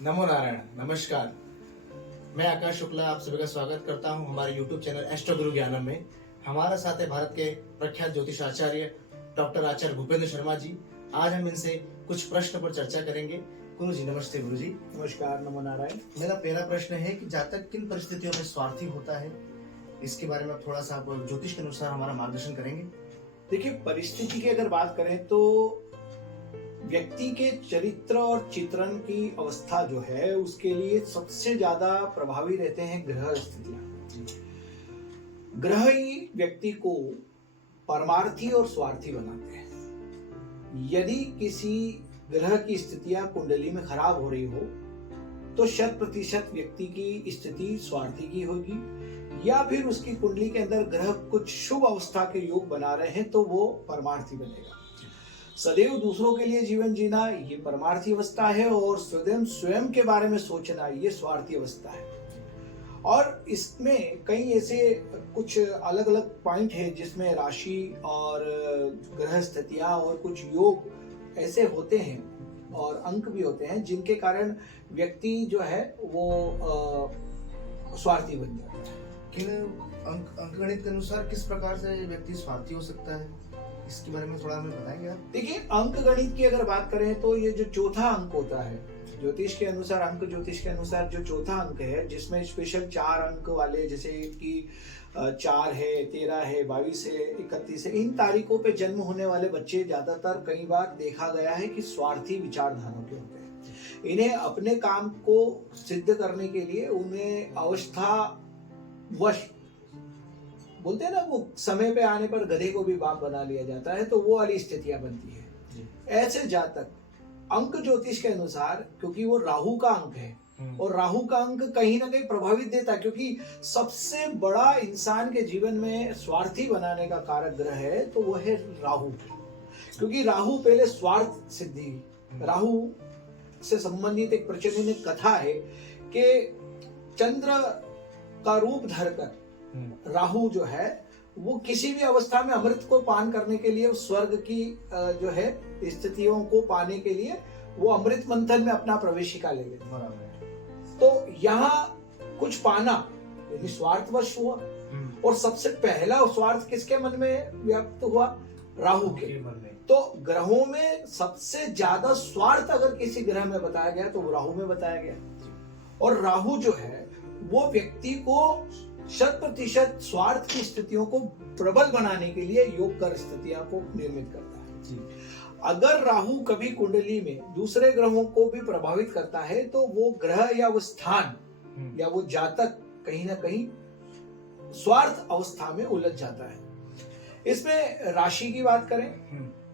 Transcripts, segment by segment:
नमो नारायण, नमस्कार। मैं आकाश शुक्ला आप सभी का स्वागत करता हूं हमारे YouTube चैनल एस्ट्रो गुरु ज्ञानम में। हमारा साथ है भारत के प्रख्यात ज्योतिष आचार्य डॉक्टर आचार्य भूपेंद्र शर्मा जी। आज हम इनसे कुछ प्रश्न पर चर्चा करेंगे। गुरु जी नमस्ते। गुरु जी नमस्कार, नमो नारायण। मेरा पहला प्रश्न है कि जातक किन परिस्थितियों में स्वार्थी होता है, इसके बारे में थोड़ा सा आप ज्योतिष के अनुसार हमारा मार्गदर्शन करेंगे। देखिए, परिस्थिति की अगर बात करें तो व्यक्ति के चरित्र और चित्रण की अवस्था जो है उसके लिए सबसे ज्यादा प्रभावी रहते हैं ग्रह स्थितियां। ग्रह ही व्यक्ति को परमार्थी और स्वार्थी बनाते हैं। यदि किसी ग्रह की स्थितियां कुंडली में खराब हो रही हो तो 100% व्यक्ति की स्थिति स्वार्थी की होगी, या फिर उसकी कुंडली के अंदर ग्रह कुछ शुभ अवस्था के योग बना रहे हैं तो वो परमार्थी बनेगा। सदैव दूसरों के लिए जीवन जीना ये परमार्थी अवस्था है, और स्वयं के बारे में सोचना ये स्वार्थी अवस्था है। और इसमें कई ऐसे कुछ अलग अलग पॉइंट है जिसमें राशि और ग्रह स्थितियां और कुछ योग ऐसे होते हैं और अंक भी होते हैं जिनके कारण व्यक्ति जो है वो स्वार्थी बन जाता है। किन अंकगणित के अनुसार किस प्रकार से व्यक्ति स्वार्थी हो सकता है, इसके बारे में थोड़ा हमें बताएंगे आप। देखिए, अंक गणित की अगर बात करें तो ये जो चौथा अंक होता है ज्योतिष के अनुसार, अंक ज्योतिष के अनुसार जो चौथा अंक है जिसमें स्पेशल 4 अंक वाले, जैसे कि 4 है, 13 है, 22 है, 31 है, इन तारीखों पे जन्म होने वाले बच्चे ज्यादातर कई बार देखा गया है कि स्वार्थी विचारधारा के होते हैं। इन्हें अपने काम को सिद्ध करने के लिए उन्हें अवस्था वश बोलते हैं ना, वो समय पे आने पर गधे को भी बाप बना लिया जाता है, तो वो वाली स्थितियां बनती है। ऐसे जातक अंक ज्योतिष के अनुसार, क्योंकि वो राहु का अंक है और राहु का अंक कहीं ना कहीं प्रभावित देता है, क्योंकि सबसे बड़ा इंसान के जीवन में स्वार्थी बनाने का कारक ग्रह है तो वो है राहु। क्योंकि राहु पहले स्वार्थ सिद्धि, राहु से संबंधित एक प्रचलित कथा है कि चंद्र का रूप धरकर राहु जो है वो किसी भी अवस्था में अमृत को पान करने के लिए, स्वर्ग की जो है स्थितियों को पाने के लिए वो अमृत मंथन में अपना प्रवेशिका ले लेते हैं। तो यहाँ कुछ पाना यदि स्वार्थवश हुआ, और सबसे पहला स्वार्थ किसके मन में व्यक्त हुआ? राहु के मन में। तो ग्रहों में सबसे ज्यादा स्वार्थ अगर किसी ग्रह में बताया गया तो वो राहु में बताया गया। और राहु जो है वो व्यक्ति को 100% स्वार्थ की स्थितियों को प्रबल बनाने के लिए योग कर स्थितियों को निर्मित करता है। अगर राहु कभी कुंडली में दूसरे ग्रहों को भी प्रभावित करता है तो वो ग्रह या वो स्थान या वो जातक कहीं ना कहीं स्वार्थ अवस्था में उलझ जाता है। इसमें राशि की बात करें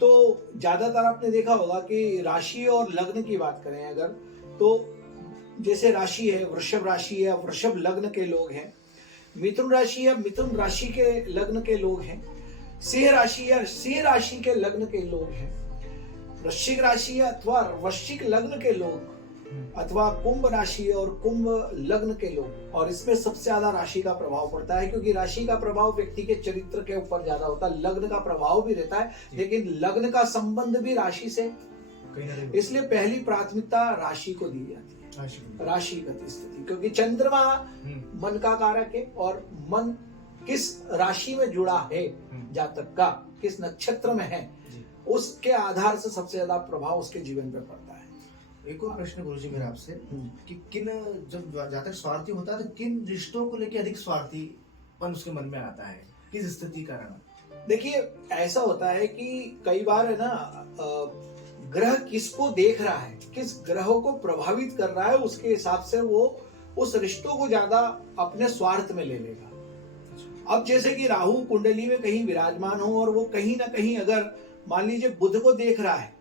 तो ज्यादातर आपने देखा होगा कि राशि और लग्न की बात करें अगर, तो जैसे राशि है, वृषभ राशि है, वृषभ लग्न के लोग हैं। मिथुन राशि या मिथुन राशि के लग्न के लोग हैं। सिंह राशि या सिंह राशि के लग्न के लोग हैं। वृश्चिक राशि अथवा वृश्चिक लग्न के लोग, अथवा कुंभ राशि और कुंभ लग्न के लोग। और इसमें सबसे ज्यादा राशि का प्रभाव पड़ता है, क्योंकि राशि का प्रभाव व्यक्ति के चरित्र के ऊपर ज्यादा होता है। लग्न का प्रभाव भी रहता है लेकिन लग्न का संबंध भी राशि से, इसलिए पहली प्राथमिकता राशि को दी जाती है। राशि गति स्थिति, क्योंकि चंद्रमा मन का कारक है और मन किस राशि में जुड़ा है जातक का, किस नक्षत्र में है, उसके आधार से सबसे ज्यादा प्रभाव उसके जीवन पे पड़ता है। एक और प्रश्न गुरुजी मेरा आपसे कि किन, जब जातक स्वार्थी होता है तो किन रिश्तों को लेकर अधिक स्वार्थीपन उसके मन में आता है, किस स्थिति कारण? देखिए, ऐसा होता है कि कई बार है ना, ग्रह किसको देख रहा है, किस ग्रहों को प्रभावित कर रहा है, उसके हिसाब से वो उस रिश्तों को ज्यादा अपने स्वार्थ में ले लेगा। अब जैसे कि राहु कुंडली में कहीं विराजमान हो और वो कहीं ना कहीं अगर मान लीजिए बुध को देख रहा है,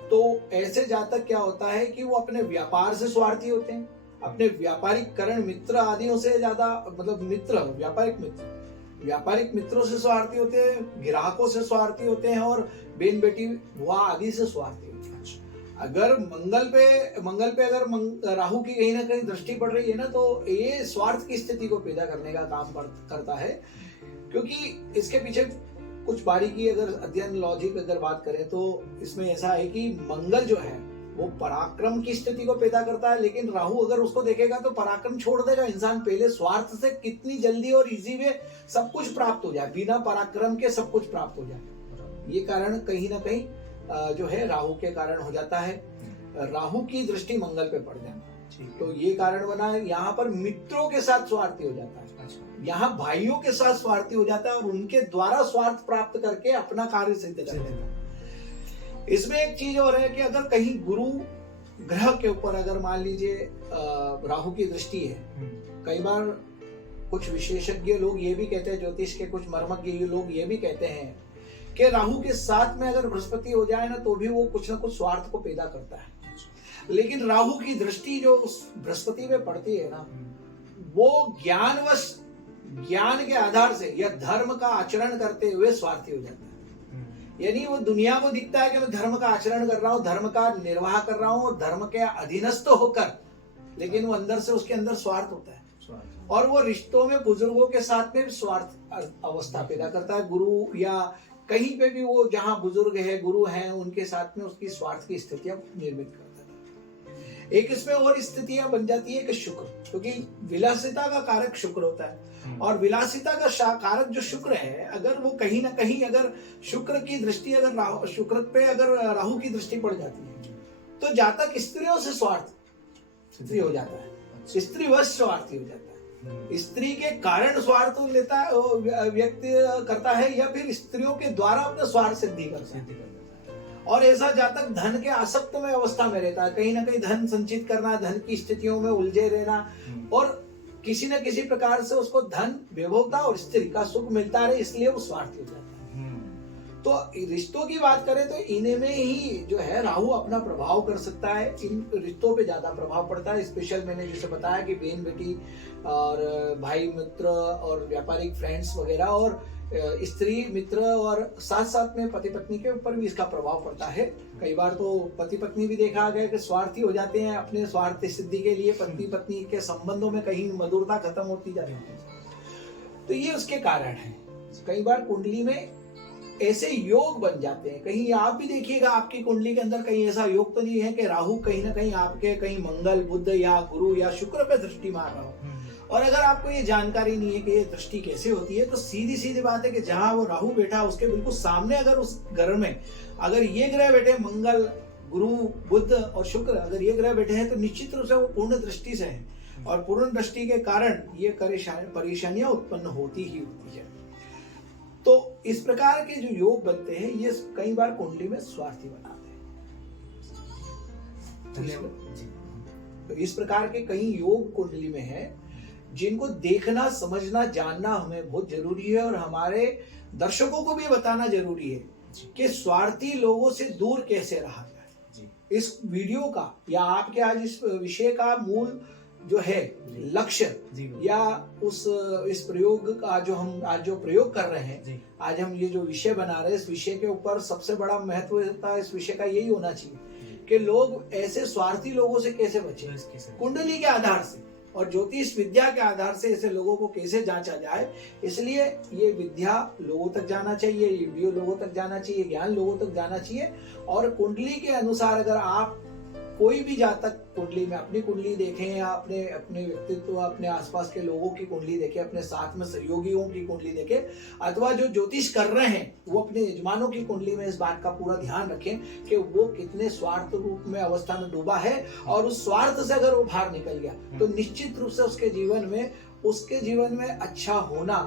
तो ऐसे जातक क्या होता है कि वो अपने व्यापार से स्वार्थी होते हैं, अपने व्यापारिक करण मित्र आदियों से ज्यादा, मतलब मित्र, व्यापारिक मित्रों से स्वार्थी होते हैं, ग्राहकों से स्वार्थी होते हैं, और बेन बेटी बुआ आदि से स्वार्थी होते हैं। अगर मंगल पे अगर राहु की कहीं ना कहीं दृष्टि पड़ रही है ना, तो ये स्वार्थ की स्थिति को पैदा करने का काम करता है। क्योंकि इसके पीछे कुछ बारीकी अगर अध्ययन लॉजिक अगर बात करें तो इसमें ऐसा है कि मंगल जो है वो पराक्रम की स्थिति को पैदा करता है, लेकिन राहु अगर उसको देखेगा तो पराक्रम छोड़ देगा। इंसान पहले स्वार्थ से कितनी जल्दी और इजी में सब कुछ प्राप्त हो जाए, बिना पराक्रम के सब कुछ प्राप्त हो जाए। ये कारण कहीं ना कहीं जो है राहु के कारण हो जाता है। राहु की दृष्टि मंगल पे पड़ जाना, तो ये कारण बना। यहाँ पर मित्रों के साथ स्वार्थी हो जाता है, यहाँ भाइयों के साथ स्वार्थी हो जाता है और उनके द्वारा स्वार्थ प्राप्त करके अपना कार्य सिद्ध कर लेता है। इसमें एक चीज और है कि अगर कहीं गुरु ग्रह के ऊपर अगर मान लीजिए राहु की दृष्टि है, कई बार कुछ विशेषज्ञ लोग ये भी कहते हैं, ज्योतिष के कुछ मर्मज्ञ लोग ये भी कहते हैं कि राहु के साथ में अगर बृहस्पति हो जाए ना तो भी वो कुछ ना कुछ स्वार्थ को पैदा करता है। लेकिन राहु की दृष्टि जो उस बृहस्पति में पड़ती है ना, वो ज्ञानवश, ज्ञान के आधार से या धर्म का आचरण करते हुए स्वार्थी हो जाता है। यानी वो दुनिया को दिखता है कि मैं धर्म का आचरण कर रहा हूँ, धर्म का निर्वाह कर रहा हूँ और धर्म के अधीनस्थ होकर, लेकिन वो अंदर से उसके अंदर स्वार्थ होता है। और वो रिश्तों में बुजुर्गों के साथ में भी स्वार्थ अवस्था पैदा करता है। गुरु या कहीं पे भी वो जहाँ बुजुर्ग है, गुरु हैं, उनके साथ में उसकी स्वार्थ की स्थितियां निर्मित करता है। एक इसमें और स्थितियां बन जाती है कि शुक्र, क्योंकि विलासिता का कारक शुक्र होता है और विलासिता का कारक जो शुक्र है, अगर वो कहीं ना कहीं अगर शुक्र की दृष्टि अगर शुक्र पे अगर राहु की दृष्टि पड़ जाती है तो जातक स्त्रियों से स्वार्थ स्त्री हो जाता है, स्त्रीवश स्वार्थी हो जाता है। स्त्री के कारण स्वार्थ लेता है, व्यक्ति करता है, या फिर स्त्रियों के द्वारा अपना स्वार्थ सिद्धि करता है। और ऐसा जातक धन के आसक्त में अवस्था में रहता है, कहीं ना कहीं धन संचित करना, धन की स्थितियों में उलझे रहना और किसी न किसी प्रकार से उसको धन, वैभवता और स्त्री का सुख मिलता रहे, इसलिए वो स्वार्थी हो जाता है। तो रिश्तों की बात करें तो इनमें ही जो है राहु अपना प्रभाव कर सकता है। इन रिश्तों पे ज्यादा प्रभाव पड़ता है। स्पेशल मैंने जैसे बताया कि बहन बेटी और भाई मित्र और व्यापारिक फ्रेंड्स वगैरह और स्त्री मित्र और साथ साथ में पति पत्नी के ऊपर भी इसका प्रभाव पड़ता है। कई बार तो पति पत्नी भी देखा गया कि स्वार्थी हो जाते हैं, अपने स्वार्थ सिद्धि के लिए पति पत्नी के संबंधों में कहीं मधुरता खत्म होती जाती है। तो ये उसके कारण है। कई बार कुंडली में ऐसे योग बन जाते हैं, कहीं आप भी देखिएगा आपकी कुंडली के अंदर कहीं ऐसा योग तो नहीं है कि राहु कहीं ना कहीं आपके कहीं मंगल, बुध या गुरु या शुक्र पे दृष्टि मार रहा हो। और अगर आपको ये जानकारी नहीं है कि ये दृष्टि कैसे होती है, तो सीधी सीधी बात है कि जहां वो राहु बैठा उसके बिल्कुल सामने अगर उस घर में अगर ये ग्रह बैठे, मंगल, गुरु, बुध और शुक्र, अगर ये ग्रह बैठे हैं तो निश्चित रूप से वो पूर्ण दृष्टि से है और पूर्ण दृष्टि के कारण ये परेशानियां उत्पन्न होती ही होती है। तो इस प्रकार के जो योग बनते हैं ये कई बार कुंडली में स्वार्थी बनाते हैं। तो इस प्रकार के कई योग कुंडली में है जिनको देखना, समझना, जानना हमें बहुत जरूरी है और हमारे दर्शकों को भी बताना जरूरी है कि स्वार्थी लोगों से दूर कैसे रहा जाए। इस वीडियो का या आपके आज इस विषय का मूल जो है लक्ष्य या इस प्रयोग का जो हम आज जो प्रयोग कर रहे हैं, आज हम ये जो विषय बना रहे हैं, इस विषय के ऊपर सबसे बड़ा महत्व होता है इस विषय का यही होना चाहिए कि लोग ऐसे स्वार्थी लोगों से कैसे बचें, कुंडली के आधार से और ज्योतिष विद्या के आधार से ऐसे लोगों को कैसे जांचा जाए। इसलिए ये विद्या लोगों तक जाना चाहिए, ये वीडियो लोगों तक जाना चाहिए, ज्ञान लोगों तक जाना चाहिए। और कुंडली के अनुसार अगर आप कोई भी जातक कुंडली में अपनी कुंडली देखें या अपने अपने व्यक्तित्व, अपने आसपास के लोगों की कुंडली देखें, अपने साथ में सहयोगियों की कुंडली देखें, अथवा जो ज्योतिष कर रहे हैं वो अपने यजमानों की कुंडली में इस बात का पूरा ध्यान रखें कि वो कितने स्वार्थ रूप में अवस्था में डूबा है और उस स्वार्थ से अगर वो बाहर निकल गया तो निश्चित रूप से उसके जीवन में अच्छा होना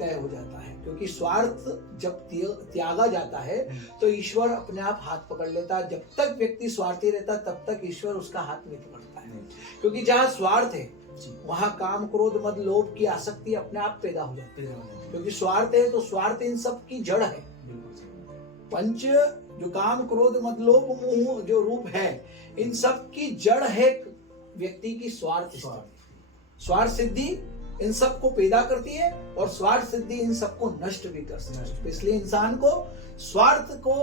तय हो जाता है। क्योंकि स्वार्थ जब त्यागा जाता है तो ईश्वर अपने आप हाथ पकड़ लेता है। जब तक व्यक्ति स्वार्थी रहता है तब तक ईश्वर उसका हाथ नहीं पकड़ता है। क्योंकि जहाँ स्वार्थ है वहां काम, क्रोध, मद, लोभ की आसक्ति अपने आप पैदा हो जाती है। क्योंकि स्वार्थ है तो स्वार्थ इन सब की जड़ है। पंच जो काम, क्रोध, मद, लोभ, मोह जो रूप है, इन सब की जड़ है व्यक्ति की स्वार्थ सिद्धि इन सब को पैदा करती है और स्वार्थ सिद्धि इन सबको नष्ट भी कर सकती है। इसलिए इंसान को स्वार्थ को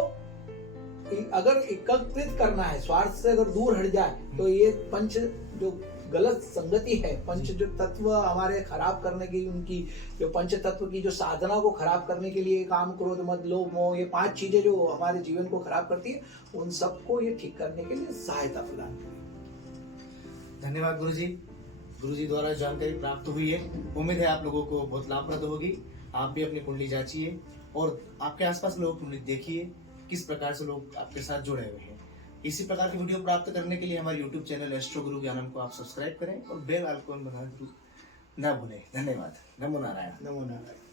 अगर एकत्रित करना है, स्वार्थ से अगर दूर हट जाए तो ये पंच जो गलत संगति है, पंच जो तत्व हमारे खराब करने की, उनकी जो पंच तत्व की जो साधना को खराब करने के लिए काम, क्रोध, मद, लोभ, मोह, ये 5 चीजें जो हमारे जीवन को खराब करती है, उन सबको ये ठीक करने के लिए सहायता प्रदान करेगी। धन्यवाद गुरुजी। गुरुजी द्वारा जानकारी प्राप्त हुई है, उम्मीद है आप लोगों को बहुत लाभप्रद होगी। आप भी अपनी कुंडली जांचिए और आपके आसपास लोग कुंडली देखिए किस प्रकार से लोग आपके साथ जुड़े हुए हैं। इसी प्रकार की वीडियो प्राप्त करने के लिए हमारे YouTube चैनल एस्ट्रो गुरु ज्ञानम को आप सब्सक्राइब करें और बेल आइकन बनाना ना भूलें। धन्यवाद। नमो नारायण। नमो नारायण।